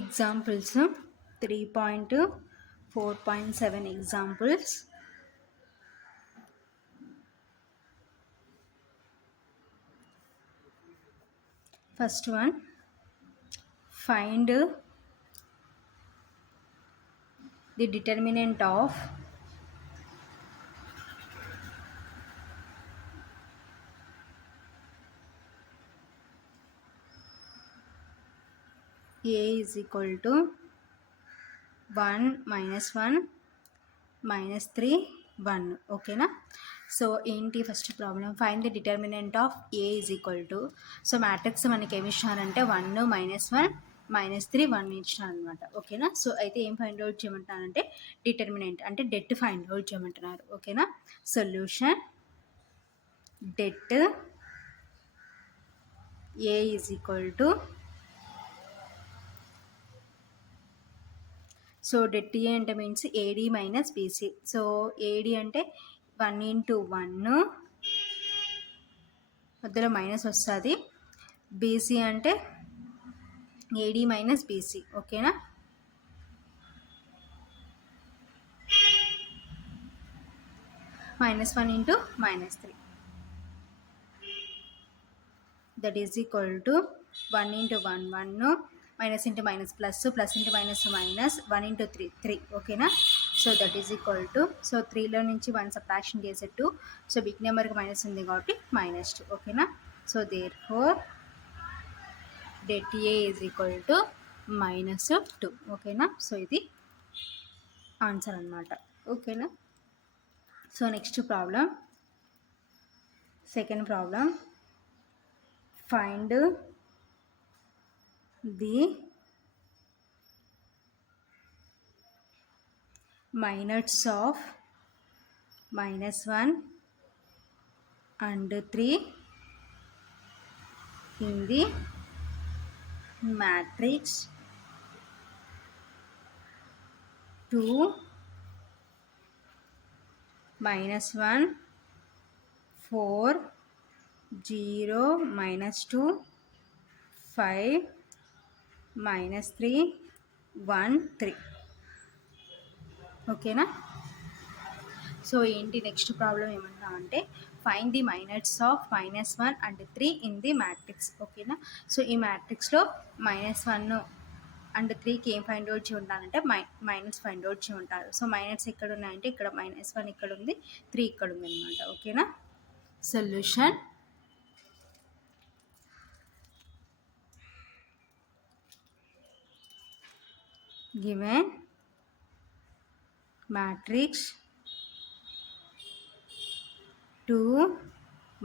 Examples 3.2, 4.7 examples. First one, find the determinant of A is equal to 1 minus 1 minus 3 1. ఓకేనా. సో ఏంటి first problem, find the determinant of A is equal to, so matrix మనకి ఏమి ఇచ్చినారంటే 1 మైనస్ 1 మైనస్ 3 1 ఇచ్చినారనమాట. ఓకేనా. So అయితే ఏం ఫైండ్ అవుట్ చేయమంటారంటే డిటర్మినెంట్ అంటే డెట్ ఫైండ్ అవుట్ చేయమంటున్నారు. ఓకేనా. Solution det A is equal to, so det A అంటే means AD minus BC. So AD అంటే 1 ఇంటూ 1 మధ్యలో మైనస్ వస్తుంది, బీసీ అంటే ఏడి మైనస్ బీసీ. ఓకేనా. -1 into -3 that is equal to 1 into 1 1 minus into minus plus plus into minus minus 1 into 3 3. ఓకేనా. So that is equal to, so 3లో నుంచి 1 సబ్ట్రాక్షన్ చేసే 2, so big నెంబర్కి మైనస్ ఉంది కాబట్టి -2. ఓకేనా. So therefore det A is equal to -2. ఓకేనా. So ఇది ఆన్సర్ అనమాట. ఓకేనా. So next problem, second problem, find the minors of -1 and 3 in the matrix 2 -1 4 0 -2 5 -3 1 3. ఓకేనా. సో ఏంటి నెక్స్ట్ ప్రాబ్లం ఏమంటా అంటే find the minors of -1 and 3 in the matrix. ఓకేనా. So ఈ మ్యాట్రిక్స్లో -1 అండ్ 3కి ఏం ఫైండ్ అవుట్ చేయి ఉంటానంటే మైనస్ ఫైండ్ అవుట్ చేయి ఉంటారు. సో మైనస్ ఎక్కడ ఉన్నాయంటే ఇక్కడ -1 ఇక్కడ ఉంది, 3 ఇక్కడ ఉంది అనమాట. ఓకేనా. Solution given matrix 2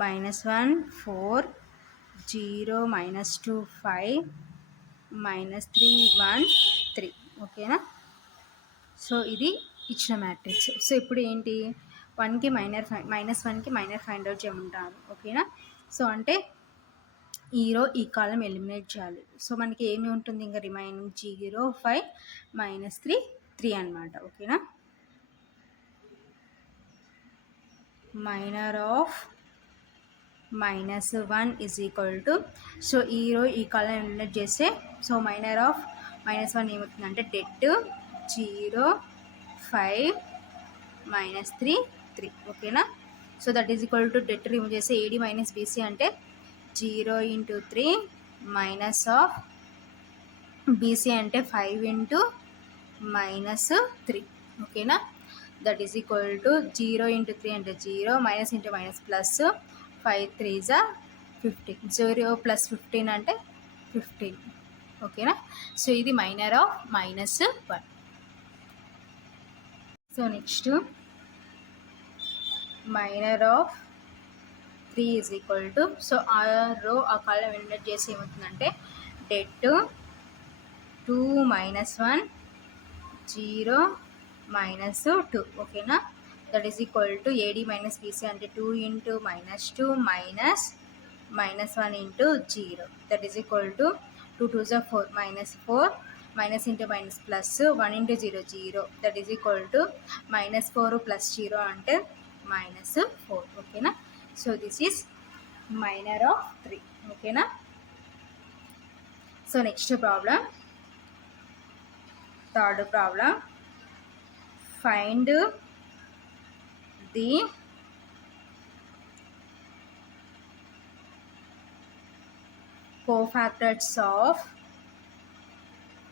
-1 4 0 -2 5 -3 1 3. ఓకేనా. సో ఇది ఇచ్చిన మ్యాట్రిక్స్. సో ఇప్పుడు ఏంటి, 1కి -1కి మైనర్ ఫైండ్ అవుట్ చేయమంటారు. ఓకేనా. సో అంటే ఈ కాలం ఎలిమినేట్ చేయాలి. సో మనకి ఏమి ఉంటుంది ఇంకా రిమైనింగ్ 0 5 -3 3 అనమాట. ఓకేనా. minor of -1 is equal to, so ఈ కాలం ఎలిమినేట్ చేస్తే, సో మైనర్ ఆఫ్ -1 ఏమవుతుందంటే డెట్ 0 5 -3 3. ఓకేనా. So that is equal to debt remove చేస్తే ఏడి మైనస్ బీసీ అంటే 0 ఇంటూ 3 మైనస్ ఆఫ్ బీసీ అంటే 5 ఇంటూ -3. ఓకేనా. That is equal to 0 into 3 అంటే 0 minus into minus plus 5 3 15 0 plus 15 అంటే 15. ఓకేనా. సో ఇది minor of -1. So next minor of 3 is equal to, so ఆ column eliminate చేసి ఏమవుతుందంటే డెట్ 2 -1 0 -2. ఓకేనా. That is equal to AD minus BC అంటే 2 into -2 -1 into 0. That is equal to 2 2 4 -4 minus into minus plus 1 into 0 0. That is equal to -4 plus 0 అంటే -4. ఓకేనా. So this is minor of 3. ఓకేనా. So next problem, third problem, find the cofactors of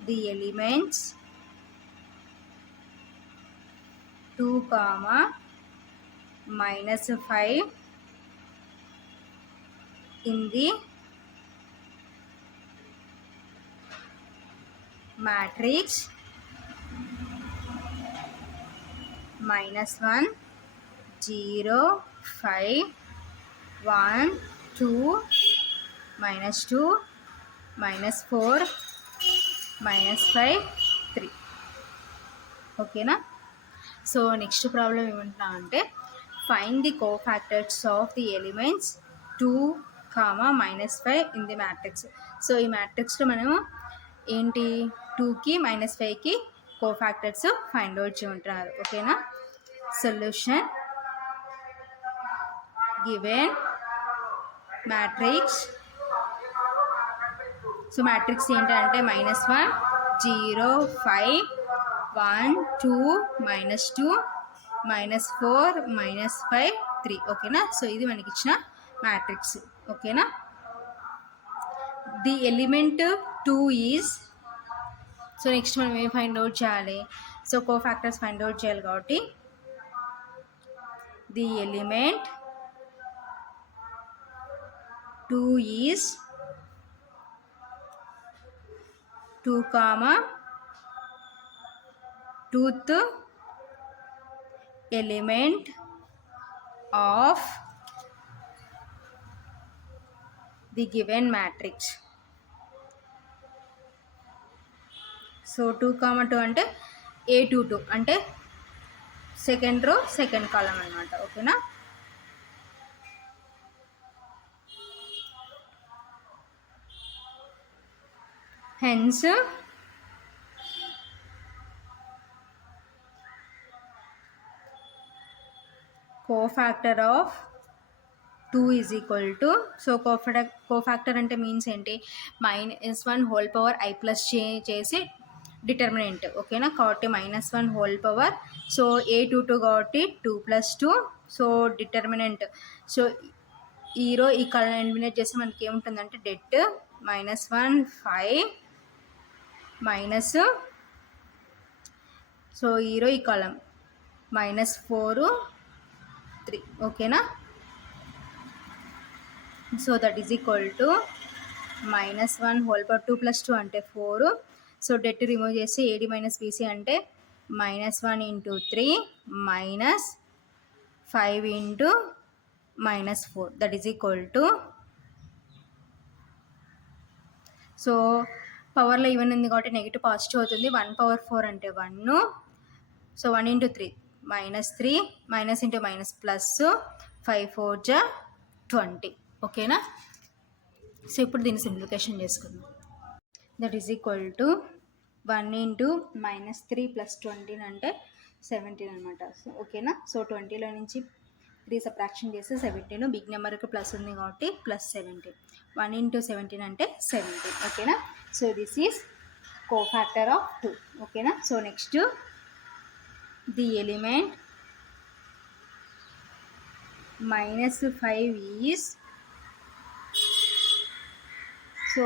the elements 2, -5 in the matrix -1 0 5 1 2 -2 -4 -5 3. ఓకేనా. So next problem ఏమంటున్నా అంటే find the cofactors of the elements 2, -5 in the matrix. So ఈ మ్యాట్రిక్స్లో మనము ఏంటి 2కి -5కి కోఫాక్టర్స్ ఫైండ్ అవుట్ చేయమంటున్నారు. ఓకేనా. Solution given matrix. So matrix ఏంటంటే -1 0 5 1 2 -2 -4 -5 3. ఓకేనా. సో ఇది మనకి ఇచ్చిన మ్యాట్రిక్స్. ఓకేనా. The element 2 is, so next మనం ఏం ఫైండ్ అవుట్ చేయాలి, సో కోఫాక్టర్స్ ఫైండ్ అవుట్ చేయాలి కాబట్టి ది ఎలిమెంట్ 2 ఈజ్ 2, 2th element of the given matrix. So 2, 2 అంటే A22 అంటే సెకండ్ రో సెకండ్ కాలం అనమాట. ఓకేనా. Hence cofactor of 2 is equal to, so cofactor అంటే మీన్స్ ఏంటి, -1 హోల్ పవర్ i ప్లస్ చేసి డిటర్మినెంట్. ఓకేనా. కాబట్టి -1 హోల్ పవర్, సో A22 కాబట్టి 2 + 2, సో డిటర్మినెంట్. సో ఈ కాలం ఎలిమినేట్ చేస్తే మనకి ఏముంటుందంటే డెట్ -1 5 మైనస్, సో ఈ కాలం -4 3. ఓకేనా. So that is equal to -1 whole power 2 + 2 అంటే 4. సో డెట్ రిమూవ్ చేసి AD - BC అంటే -1 × 3 -5 × -4 that is equal to, so పవర్లో ఈవెన్ ఉంది కాబట్టి నెగిటివ్ పాజిటివ్ అవుతుంది. 1/4 అంటే 1, సో 1 × 3 -3 మైనస్ ఇంటూ మైనస్ ప్లస్ 5 4 జా 20. ఓకేనా. సో ఇప్పుడు దీన్ని సింప్లిఫికేషన్ చేసుకుందాం. దట్ ఈజ్ ఈక్వల్ టు 1 × -3 + 20 అంటే 17 అనమాట. సో ఓకేనా. సో 20లో నుంచి 3 సబ్ట్రాక్షన్ చేస్తే 17, బిగ్ నెంబర్కి ప్లస్ ఉంది కాబట్టి +17. 1 × 17 అంటే 17. ఓకేనా. So this is cofactor of 2. ఓకేనా. So next the element -5 is, so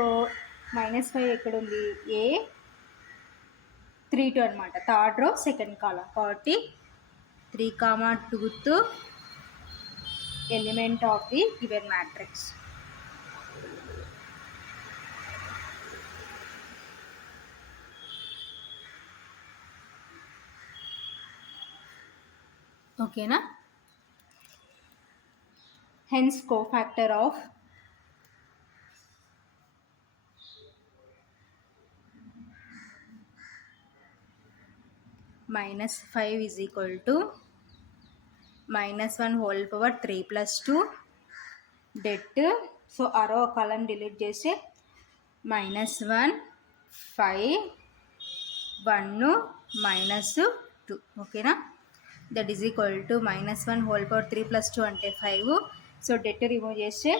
-5 ఎక్కడుంది, A32 అనమాట, థర్డ్ రో సెకండ్ కాలం కాబట్టి 3, 2th element of the given matrix. ఓకేనా. Hence cofactor of -5 is equal to -1 whole power 3 + 2 det, so row column delete చేసి -1 5 1 -2. ఓకేనా. That is equal to -1 whole power 3 + 2 అంటే 5, so det remove చేస్తే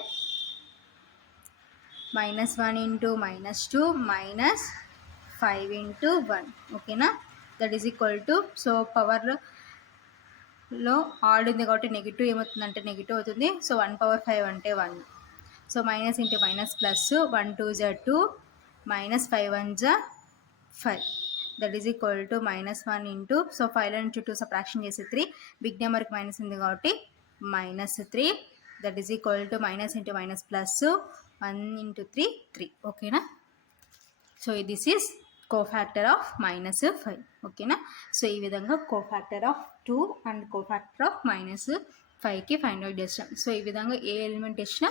-1 × -2 5 into 1. ఓకేనా, that is equal to, so పవర్లో ఆడ్ ఉంది కాబట్టి నెగిటివ్ ఏమవుతుందంటే నెగిటివ్ అవుతుంది. సో 1/5 అంటే 1. So minus into minus plus, 1 2 జా 2, మైనస్ 5 1 జా 5, that is equal to -1 into, so 5 నుంచి 2 సబ్ట్రాక్షన్ చేసి 3, బిగ్ నెంబర్కి మైనస్ ఉంది కాబట్టి -3, that is equal to minus into minus plus 1 into 3 3. ఓకేనా, so this is cofactor of -5. ఓకేనా, సో ఈ విధంగా cofactor of 2 and cofactor of -5కి ఫైండ్ అవుట్ చేస్తాం. సో ఈ విధంగా ఏ ఎలిమెంట్ ఇచ్చినా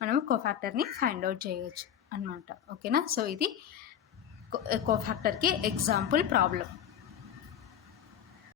మనము కోఫ్యాక్టర్ని ఫైండ్ అవుట్ చేయవచ్చు అనమాట. ఓకేనా, సో ఇది కోఫ్యాక్టర్కి ఎగ్జాంపుల్ ప్రాబ్లం.